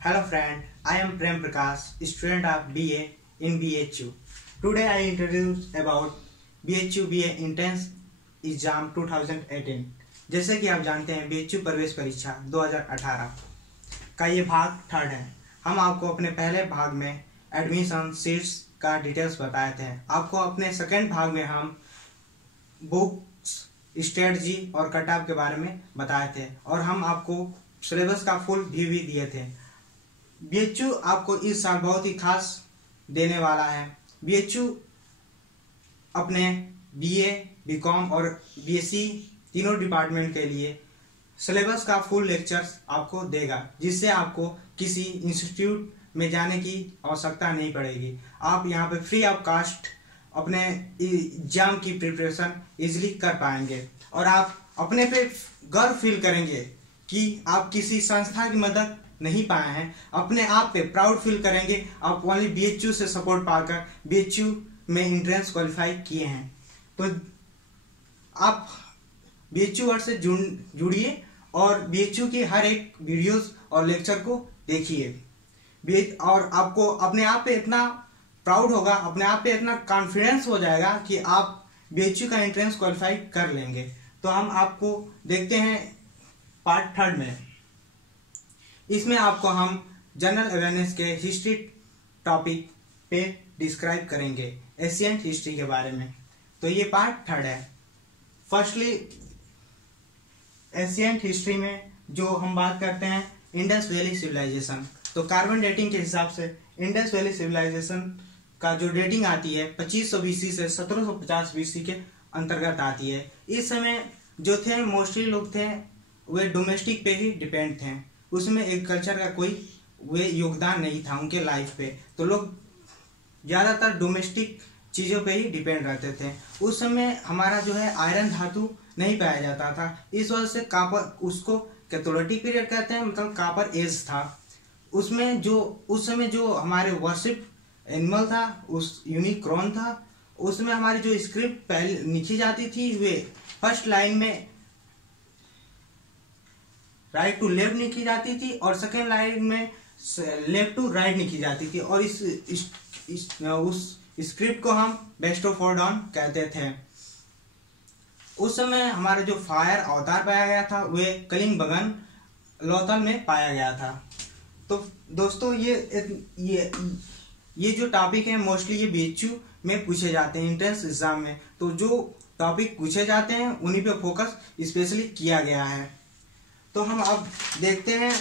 Hello friend, I am Prem Prakash, student of BA in BHU. Today I introduce about BHU BA Entrance Exam 2018. जैसे कि आप जानते हैं BHU प्रवेश परीक्षा 2018 का ये भाग थर्ड है। हम आपको अपने पहले भाग में एडमिशन सीट्स का डिटेल्स बताए थे। आपको अपने सेकेंड भाग में हम बुक्स, स्ट्रेटजी और कट ऑफ के बारे में बताए थे और हम आपको सिलेबस का फुल व्यू भी दिए थे। BHU आपको इस साल बहुत ही खास देने वाला है। BHU अपने BA, BCom और BSc तीनों डिपार्टमेंट के लिए सिलेबस का फुल लेक्चर्स आपको देगा, जिससे आपको किसी इंस्टीट्यूट में जाने की आवश्यकता नहीं पड़ेगी। आप यहाँ पे फ्री ऑफ कास्ट अपने एग्जाम की प्रिपरेशन इजीली कर पाएंगे और आप अपने पे गर्व फील करेंगे कि आप किसी संस्था की मदद नहीं पाए हैं। अपने आप पे प्राउड फील करेंगे आप ओनली BHU से सपोर्ट पाकर BHU में एंट्रेंस क्वालिफाई किए हैं। तो आप BHU वर्ड से जुड़िए और BHU के हर एक वीडियोस और लेक्चर को देखिए और आपको अपने आप पे इतना प्राउड होगा, अपने आप पे इतना कॉन्फिडेंस हो जाएगा कि आप BHU का एंट्रेंस क्वालिफाई कर लेंगे। तो हम आपको देखते हैं पार्ट थर्ड में। इसमें आपको हम जनरल अवेयरनेस के हिस्ट्री टॉपिक पे डिस्क्राइब करेंगे, एशियंट हिस्ट्री के बारे में। तो ये पार्ट थर्ड है। फर्स्टली एशियंट हिस्ट्री में जो हम बात करते हैं इंडस वैली सिविलाइजेशन। तो कार्बन डेटिंग के हिसाब से इंडस वैली सिविलाइजेशन का जो डेटिंग आती है 2500 BC से 1750 BC के अंतर्गत आती है। इस समय जो थे मोस्टली लोग थे वे डोमेस्टिक पे ही डिपेंड थे, उसमें एग्रीकल्चर का कोई वे योगदान नहीं था उनके लाइफ पे। तो लोग ज़्यादातर डोमेस्टिक चीज़ों पे ही डिपेंड रहते थे। उस समय हमारा जो है आयरन धातु नहीं पाया जाता था, इस वजह से कापर, उसको कैथोलिटिक पीरियड कहते हैं, मतलब कापर एज था। उसमें जो उस समय जो हमारे वर्शिप एनिमल था उस यूनिक क्रॉन था। उसमें हमारी जो स्क्रिप्ट पहले लिखी जाती थी वे फर्स्ट लाइन में राइट टू लेफ्ट लिखी जाती थी और सेकेंड लाइन में लेफ्ट टू राइट लिखी जाती थी और उस स्क्रिप्ट को हम बेस्टोफोरडॉन कहते थे। उस समय हमारा जो फायर अवतार पाया गया था वे कलिंगबगन लोथल में पाया गया था। तो दोस्तों ये जो टॉपिक है मोस्टली ये BHU में पूछे जाते हैं एंट्रेंस एग्जाम में। तो जो टॉपिक पूछे जाते हैं उन्हीं पे फोकस स्पेशली किया गया है। तो हम अब देखते हैं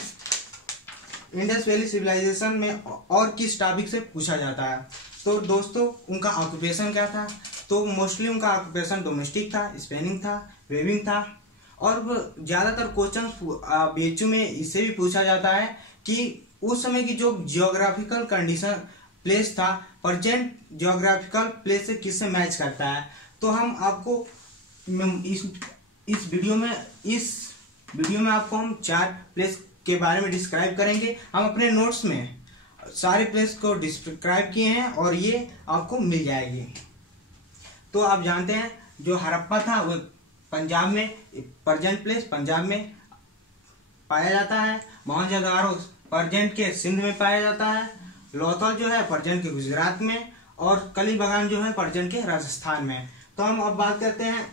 इंडस वैली सिविलाइजेशन में और किस टॉपिक से पूछा जाता है। तो दोस्तों उनका ऑक्यूपेशन क्या था? तो मोस्टली उनका ऑक्यूपेशन डोमेस्टिक था, स्पेनिंग था, वेविंग था और ज़्यादातर क्वेश्चन BHU में इससे भी पूछा जाता है कि उस समय की जो जियोग्राफिकल कंडीशन प्लेस था प्रेजेंट जियोग्राफिकल प्लेस से किससे मैच करता है। तो हम आपको इस वीडियो में आपको हम 4 प्लेस के बारे में डिस्क्राइब करेंगे। हम अपने नोट्स में सारे प्लेस को डिस्क्राइब किए हैं और ये आपको मिल जाएगी। तो आप जानते हैं जो हड़प्पा था वो पंजाब में, प्रेजेंट प्लेस पंजाब में पाया जाता है। मोहनजोदारो प्रेजेंट के सिंध में पाया जाता है। लोथल जो है प्रेजेंट के गुजरात में और कलिंगबगन जो है प्रेजेंट के राजस्थान में। तो हम अब बात करते हैं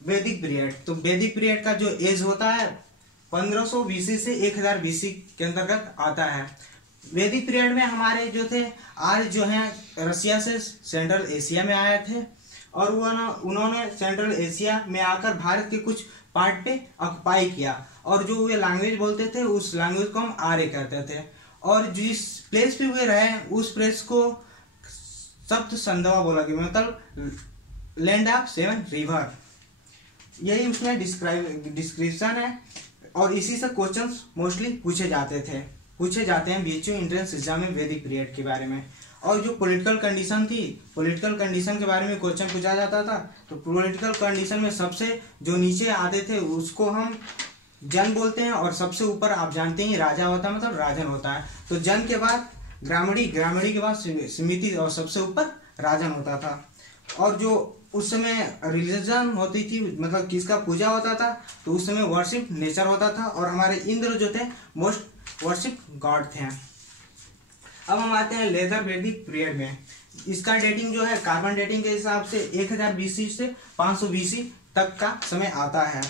वैदिक पीरियड। तो वैदिक पीरियड का जो एज होता है 1500 BC से 1000 BC के अंतर्गत आता है। वैदिक पीरियड में हमारे जो थे आर्य जो हैं रसिया से सेंट्रल एशिया में आए थे और उन्होंने सेंट्रल एशिया में आकर भारत के कुछ पार्ट पे ऑक्युपाई किया और जो वे लैंग्वेज बोलते थे उस लैंग्वेज को हम आर्य कहते थे। और जिस प्लेस पे वे रहे उस प्लेस को सप्त संधवा बोला गया, मतलब लैंड ऑफ 7 रिवर। यही उसमें डिस्क्रिप्शन है और इसी से क्वेश्चंस मोस्टली पूछे जाते हैं BHU एंट्रेंस एग्जाम में वैदिक पीरियड के बारे में। और जो पॉलिटिकल कंडीशन थी, पॉलिटिकल कंडीशन के बारे में क्वेश्चन पूछा जाता था। तो पॉलिटिकल कंडीशन में सबसे जो नीचे आते थे उसको हम जन बोलते हैं और सबसे ऊपर आप जानते हैं राजा होता है, मतलब राजन होता है। तो जन के बाद ग्रामणी के बाद समिति और सबसे ऊपर राजन होता था। और जो उस समय रिलीजन होती थी, मतलब किसका पूजा होता था, तो उस समय वर्शिप नेचर होता था और हमारे इंद्र जो थे मोस्ट वर्शिप गॉड थे। अब हम आते हैं लेजर वैदिक पीरियड में। इसका डेटिंग जो है कार्बन डेटिंग के हिसाब से 1000 BC से 500 BC तक का समय आता है।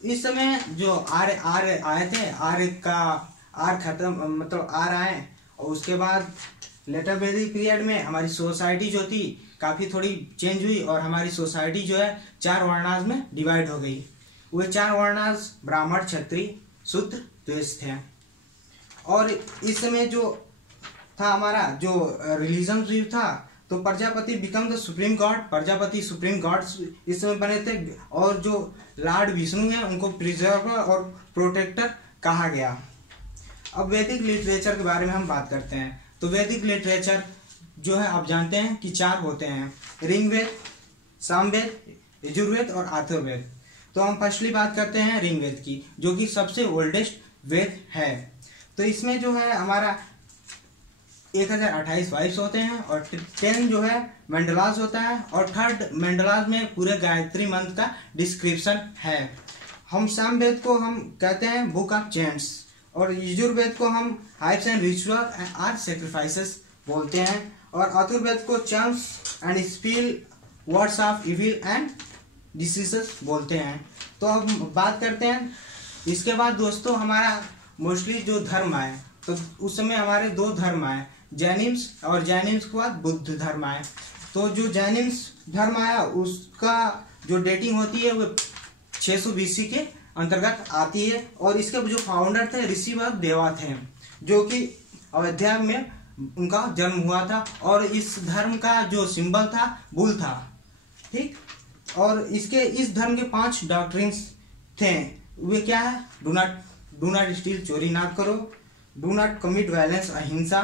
इस समय जो आर्य आए थे, आर्य खत्म, मतलब आर्य आए, और उसके बाद लेटर वैदिक पीरियड में हमारी सोसाइटी जो थी काफी थोड़ी चेंज हुई और हमारी सोसाइटी जो है 4 वर्णास में डिवाइड हो गई। वे 4 वर्णास ब्राह्मण, क्षत्रिय, शूद्र, द्विज थे। और इस समय जो था हमारा जो रिलीजन व्यू था, तो Prajapati become the supreme God, Prajapati supreme God इस समय बने थे। और जो लॉर्ड विष्णु है उनको प्रिजर्वर और प्रोटेक्टर कहा गया। अब वैदिक लिटरेचर के बारे में हम बात करते हैं। तो वैदिक लिटरेचर जो है आप जानते हैं कि 4 होते हैं, ऋग्वेद, सामवेद, यजुर्वेद और अथर्ववेद। तो हम फर्स्टली बात करते हैं ऋग्वेद की, जो कि सबसे ओल्डेस्ट वेद है। तो इसमें जो है हमारा 1028 वाइब्स होते हैं और 10 जो है मंडलास होता है, और 3rd मंडलास में पूरे गायत्री मंत्र का डिस्क्रिप्शन है। हम सामवेद को हम कहते हैं बुक ऑफ चैंट्स, और यजुर्वेद को हम hymns and ritual or sacrifices बोलते हैं, और अथर्ववेद को charms and spell wards off evil and diseases बोलते हैं। तो अब बात करते हैं इसके बाद दोस्तों, हमारा मोस्टली जो धर्म आए, तो उस समय हमारे 2 धर्म आए, जैनिम्स, और जैनिम्स के बाद बुद्ध धर्म आए। तो जो जैनिम्स धर्म आया उसका जो डेटिंग होती है वो 600 BC के अंतर्गत आती है, और इसके जो फाउंडर थे ऋषि व देवा थे, जो कि अयोध्या में उनका जन्म हुआ था। और इस धर्म का जो सिंबल था बुल था, ठीक। और इस धर्म के 5 डॉक्ट्रिन्स थे। वे क्या है? डू नॉट स्टील, चोरी ना करो, डू नॉट कमिट वायलेंस, अहिंसा,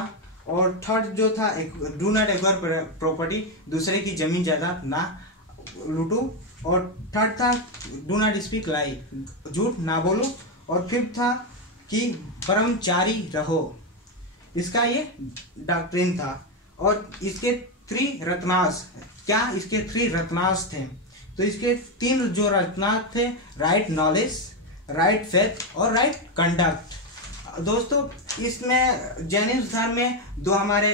और 3rd जो था डू नॉट एक्वायर प्रॉपर्टी, दूसरे की जमीन जायदाद ना लूटो, और 3rd था डू नॉट स्पीक लाई, झूठ ना बोलो, और 5th था कि ब्रह्मचारी रहो। इसका ये डॉक्ट्रिन था। और इसके 3 रत्नास, क्या इसके 3 रत्नास थे? तो इसके 3 जो रत्नास थे, राइट नॉलेज, राइट फेथ और राइट कंडक्ट। दोस्तों इसमें जैनिज्म धर्म में 2 हमारे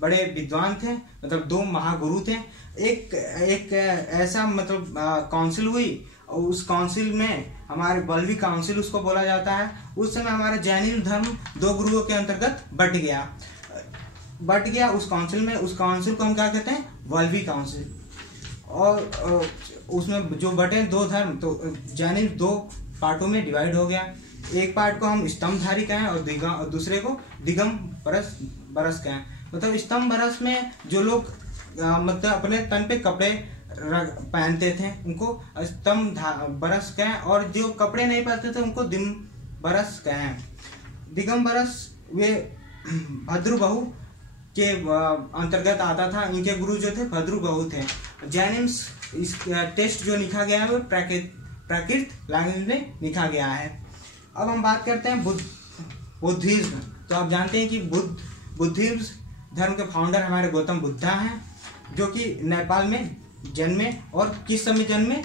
बड़े विद्वान थे, मतलब 2 महागुरु थे। एक ऐसा मतलब काउंसिल हुई, और उस काउंसिल में हमारे बल्वी काउंसिल उसको बोला जाता है। उस समय हमारा जैनिज्म धर्म 2 गुरुओं के अंतर्गत बट गया उस काउंसिल में। उस काउंसिल को हम क्या कहते हैं? बल्वी काउंसिल। और उसमें जो बटे 2 धर्म, तो जैनिज्म 2 पार्टों में डिवाइड हो गया। एक पार्ट को हम स्तंभधारी कहें और दूसरे को दिगंबरस कहें। मतलब स्तंभबरस में जो लोग मतलब अपने तन पे कपड़े पहनते थे उनको स्तंभबरस कहें, और जो कपड़े नहीं पहनते थे उनको दिगंबरस कहें। दिगंबरस वे भद्रुबाहु के अंतर्गत आता था। इनके गुरु जो थे भद्रुबाहु थे। जैनिम्स इस टेस्ट जो लिखा गया है वो प्राकृत लैंग्वेज में लिखा गया है। अब हम बात करते हैं बुद्धिज्म। तो आप जानते हैं कि बुद्धिज्म धर्म के फाउंडर हमारे गौतम बुद्धा हैं, जो कि नेपाल में जन्मे, और किस समय जन्मे?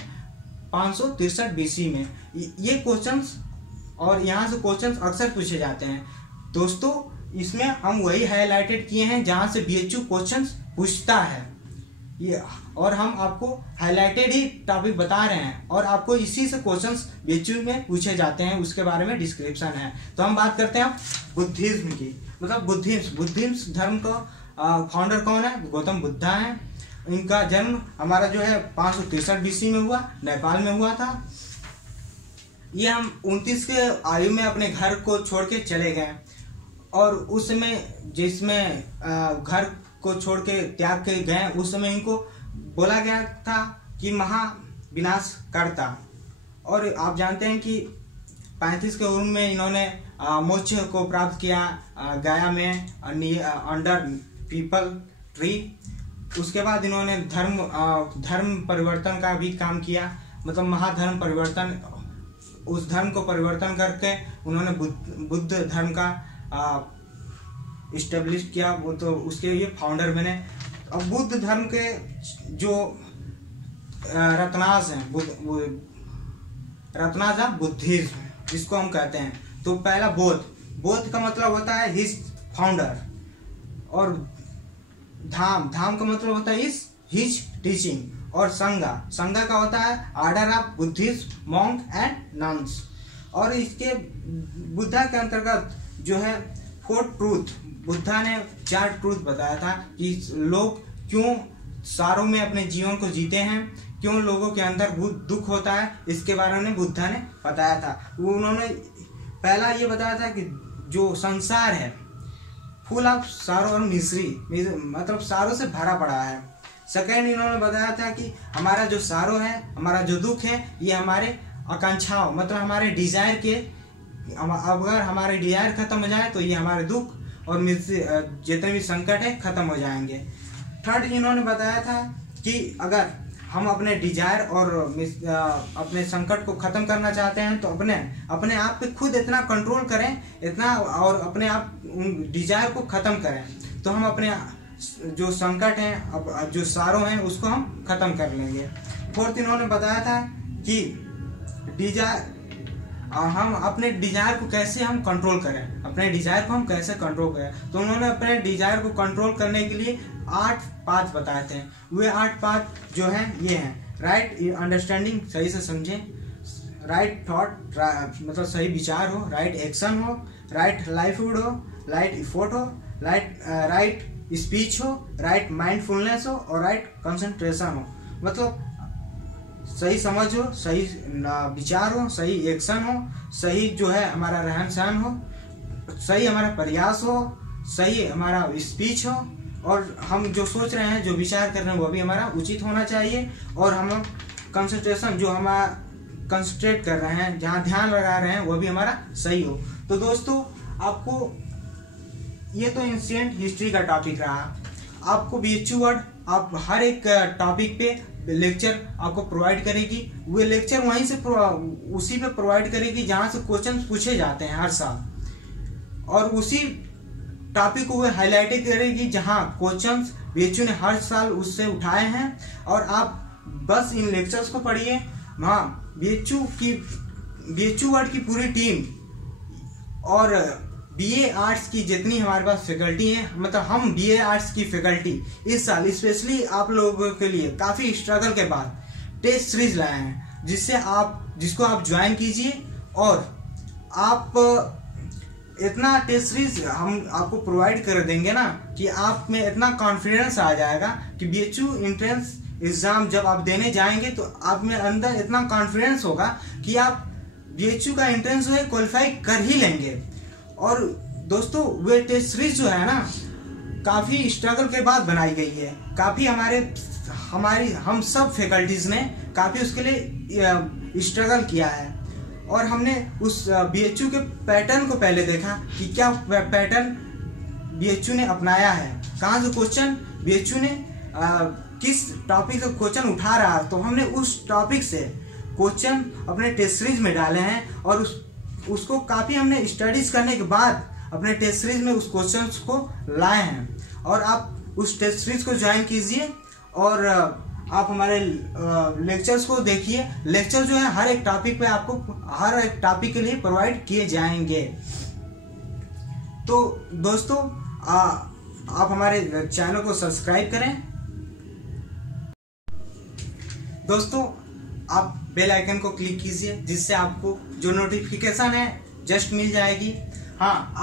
563 BC में। ये क्वेश्चंस, और यहाँ से क्वेश्चंस अक्सर पूछे जाते हैं दोस्तों। इसमें हम वही हाईलाइटेड किए हैं जहाँ से BHU क्वेश्चंस पूछता है ये, और हम आपको हाईलाइटेड ही टॉपिक बता रहे हैं, और आपको इसी से क्वेश्चंस BHU में पूछे जाते हैं, उसके बारे में डिस्क्रिप्शन है। तो हम बात करते हैं बुद्धिज्म की। मतलब बुद्धिज्म धर्म का फाउंडर कौन है? गौतम बुद्धा है। इनका जन्म हमारा जो है 563 BC में हुआ, नेपाल में हुआ था। ये हम 29 के आयु में अपने घर को छोड़ के चले गए, और उस समय जिसमें घर को छोड़ के त्याग के गए, उस समय इनको बोला गया था कि महाविनाश करता। और आप जानते हैं कि 35 के उम्र में इन्होंने मोक्ष को प्राप्त किया गया में अंडर पीपल ट्री। उसके बाद इन्होंने धर्म परिवर्तन का भी काम किया, मतलब महाधर्म परिवर्तन। उस धर्म को परिवर्तन करके उन्होंने बुद्ध धर्म का इस्टेब्लिश किया, वो तो उसके ये फाउंडर बने। अब बुद्ध धर्म के जो रत्नास हैं, रत्नास ऑफ बुद्धिज्म जिसको हम कहते हैं, तो पहला बोध, बोध का मतलब होता है हिज फाउंडर, और धाम, धाम का मतलब होता है इस हिज टीचिंग, और संगा, संगा का होता है order of Buddhist monk and nuns. और इसके बुद्धा के अंतर्गत जो है 4 ट्रूथ, बुद्धा ने 4 ट्रूथ बताया था कि लोग क्यों सारों में अपने जीवन को जीते हैं, क्यों लोगों के अंदर दुख होता है, इसके बारे में बुद्धा ने बताया था। उन्होंने पहला ये बताया था कि जो संसार है फुल ऑफ सारो और मिसरी, मतलब सारों से भरा पड़ा है। सेकेंड इन्होंने बताया था कि हमारा जो सारो है, हमारा जो दुख है, ये हमारे आकांक्षाओं मतलब हमारे डिजायर के, अगर हमारे डिजायर खत्म हो जाए तो ये हमारे दुख और जितने भी संकट है खत्म हो जाएंगे। थर्ड इन्होंने बताया था कि अगर हम अपने डिजायर और अपने संकट को खत्म करना चाहते हैं तो अपने आप पे खुद इतना कंट्रोल करें, इतना, और अपने आप डिजायर को खत्म करें, तो हम अपने जो संकट हैं, जो सारों हैं, उसको हम खत्म कर लेंगे। फोर्थ इन्होंने बताया था कि डिजायर, हम अपने डिजायर को कैसे हम कंट्रोल करें, अपने डिजायर को हम कैसे कंट्रोल करें। तो उन्होंने अपने डिजायर को कंट्रोल करने के लिए 8 पाथ बताए थे। वे 8 पाथ जो हैं ये हैं: राइट अंडरस्टैंडिंग, सही से समझें; राइट थॉट, मतलब सही विचार हो; राइट एक्शन हो; राइट लाइवहुड हो; राइट इफोर्ट हो; राइट स्पीच हो; राइट माइंडफुलनेस हो; और राइट कंसंट्रेशन हो। मतलब सही समझ हो, सही विचार हो, सही एक्शन हो, सही जो है हमारा रहन सहन हो, सही हमारा प्रयास हो, सही हमारा स्पीच हो, और हम जो सोच रहे हैं, जो विचार कर रहे हैं, वो भी हमारा उचित होना चाहिए, और हम कंसंट्रेशन, जो हमारा कंसंट्रेट कर रहे हैं, जहाँ ध्यान लगा रहे हैं, वो भी हमारा सही हो। तो दोस्तों, आपको ये तो एंशिएंट हिस्ट्री का टॉपिक रहा। आपको BHU वर्ड आप हर एक टॉपिक पे लेक्चर आपको प्रोवाइड करेगी। वो लेक्चर वहीं से उसी पे प्रोवाइड करेगी जहां से क्वेश्चन पूछे जाते हैं हर साल, और उसी टॉपिक को वो हाईलाइट करेगी जहां क्वेश्चंस BHU ने हर साल उससे उठाए हैं। और आप बस इन लेक्चर्स को पढ़िए। हाँ, BHU वर्ड की पूरी टीम और BA आर्ट्स की जितनी हमारे पास फैकल्टी है, मतलब हम BA आर्ट्स की फैकल्टी इस साल स्पेशली आप लोगों के लिए काफ़ी स्ट्रगल के बाद टेस्ट सीरीज लाए हैं, जिसको आप ज्वाइन कीजिए। और आप इतना टेस्ट सीरीज हम आपको प्रोवाइड कर देंगे ना कि आप में इतना कॉन्फिडेंस आ जाएगा कि BHU एंट्रेंस एग्जाम जब आप देने जाएंगे तो आप में अंदर इतना कॉन्फिडेंस होगा कि आप BHU का एंट्रेंस जो है क्वालिफाई कर ही लेंगे। और दोस्तों, वे टेस्ट सीरीज जो है ना, काफ़ी स्ट्रगल के बाद बनाई गई है। काफ़ी हम सब फैकल्टीज ने काफ़ी उसके लिए स्ट्रगल किया है, और हमने उस BHU के पैटर्न को पहले देखा कि क्या पैटर्न BHU ने अपनाया है, कहाँ से क्वेश्चन BHU ने किस टॉपिक से क्वेश्चन उठा रहा है। तो हमने उस टॉपिक से क्वेश्चन अपने टेस्ट सीरीज में डाले हैं, और उसको काफ़ी हमने स्टडीज करने के बाद अपने टेस्ट सीरीज में उस क्वेश्चंस को लाए हैं। और आप उस टेस्ट सीरीज को ज्वाइन कीजिए, और आप हमारे लेक्चर्स को देखिए। लेक्चर जो है हर एक टॉपिक पे आपको हर एक टॉपिक के लिए प्रोवाइड किए जाएंगे। तो दोस्तों, आप हमारे चैनल को सब्सक्राइब करें। दोस्तों, आप बेल आइकन को क्लिक कीजिए, जिससे आपको जो नोटिफिकेशन है जस्ट मिल जाएगी। हाँ,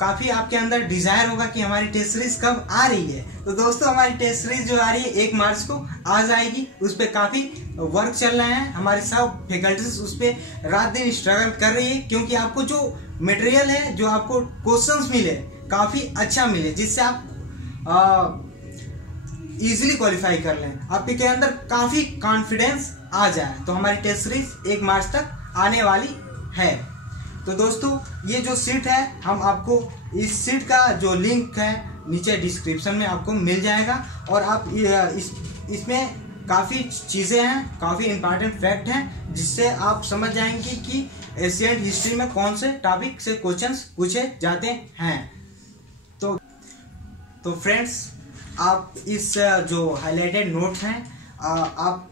काफी आपके अंदर डिजायर होगा कि हमारी टेस्ट सीरीज कब आ रही है। तो दोस्तों, हमारी टेस्ट सीरीज जो आ रही है 1 मार्च को आ जाएगी। उस पर काफी वर्क चल रहे हैं, हमारे सब फैकल्टीज उस पर रात दिन स्ट्रगल कर रही है, क्योंकि आपको जो मटेरियल है, जो आपको क्वेश्चंस मिले, काफी अच्छा मिले, जिससे आप इजीली क्वालिफाई कर लें, आपके अंदर काफी कॉन्फिडेंस आ जाए। तो हमारी टेस्ट सीरीज 1 मार्च तक आने वाली है। तो दोस्तों, ये जो सीट है, हम आपको इस सीट का जो लिंक है नीचे डिस्क्रिप्शन में आपको मिल जाएगा, और आप इसमें काफ़ी चीज़ें हैं, काफ़ी इंपॉर्टेंट फैक्ट हैं, जिससे आप समझ जाएंगे कि एशियन हिस्ट्री में कौन से टॉपिक से क्वेश्चंस पूछे जाते हैं। तो फ्रेंड्स, आप इस जो हाईलाइटेड नोट्स हैं, आप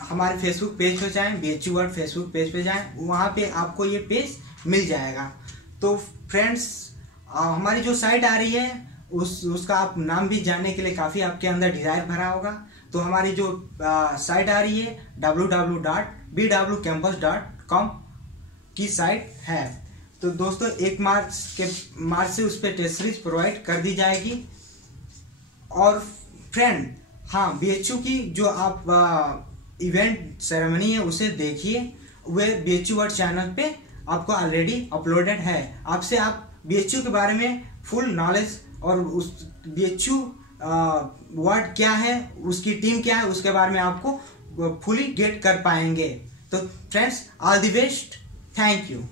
हमारे फेसबुक पेज पे जाएं, BHU वर्ड फेसबुक पेज पे जाएं, वहाँ पे आपको ये पेज मिल जाएगा। तो फ्रेंड्स हमारी जो साइट आ रही है उसका आप नाम भी जानने के लिए काफ़ी आपके अंदर डिज़ायर भरा होगा। तो हमारी जो साइट आ रही है www.bwcampus.com की साइट है। तो दोस्तों 1 मार्च से उस पर टेस्ट सीरीज प्रोवाइड कर दी जाएगी। और फ्रेंड हाँ, BHU की जो आप इवेंट सेरेमनी है उसे देखिए, वे BHU वर्ड चैनल पे आपको ऑलरेडी अपलोडेड है। आपसे आप BHU के बारे में फुल नॉलेज और उस BHU वर्ड क्या है, उसकी टीम क्या है, उसके बारे में आपको फुली गेट कर पाएंगे। तो friends all the best, thank you.